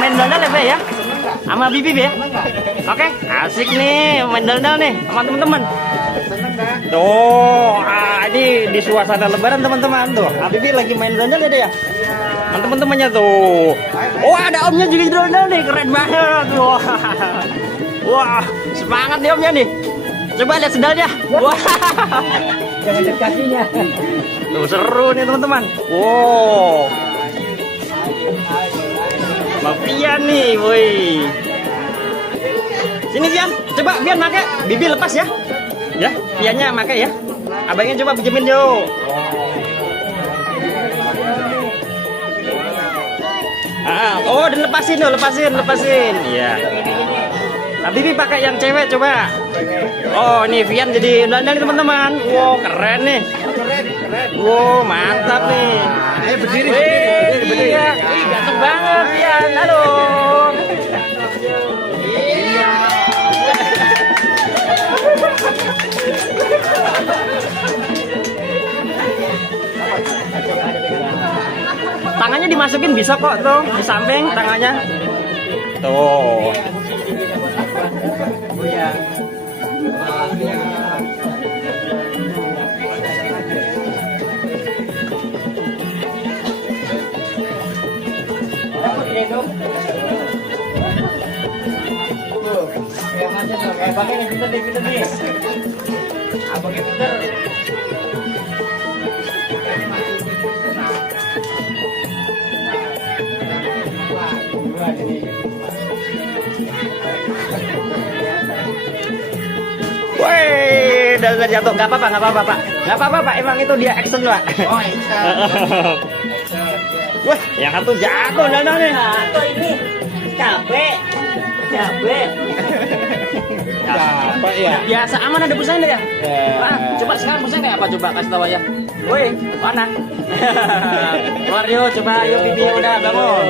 main daldal ya, Be ya? Sama Bibi, Be ya? Oke, asik nih main daldal nih sama teman-teman. Tuh, ini di suasana lebaran teman-teman tuh. Bibi lagi main daldal ya, Dek ya? Teman-temannya tuh. Oh, ada omnya juga daldal nih, keren banget. Wah. Wah, semangat nih omnya nih. Coba lihat sendalnya. Wah. Jangan lihat kakinya. Tuh seru nih teman-teman. Wow. Bang Pian nih, woi. Sini Pian, coba Pian pakai. Bibi lepas ya. Ya, Piannya pakai ya. Abangnya coba pinjemin yo. Oh, dilepasin tuh, lepasin. Iya. Nah, Bibi pakai yang cewek coba. Oh, nih Vian jadi dandan teman-teman. Wow, keren nih. Wow, mantap nih. Ayo berdiri. Iya, ganteng banget Vian. Halo. Iya. Tangannya dimasukin bisa kok tuh di samping tangannya. Tuh. Abangnya pinter nih. Abangnya pinter. Woi, udah jatuh. Nggak apa-apa, Pak. Emang itu dia action, Pak. Oh, action. Wah, yang satu jatuh dandannya. Jatuh ini. Capek. Apa ya? Biasa aman ada busanya ya? Coba sekarang busanya kayak apa coba kasih tahu ya. Woi, mana? Keluar yuk, coba yuk Bibi udah bangun.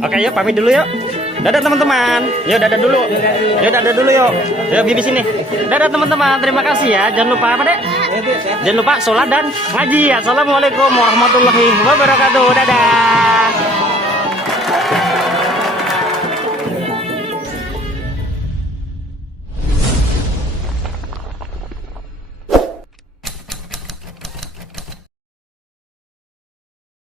Oke, yuk pamit dulu yuk. Dadah teman-teman. Yuk dadah dulu. Yuk. Yuk Bibi sini. Dadah teman-teman. Terima kasih ya. Jangan lupa apa, Dek? Jangan lupa sholat dan ngaji. Assalamualaikum warahmatullahi wabarakatuh. Dadah.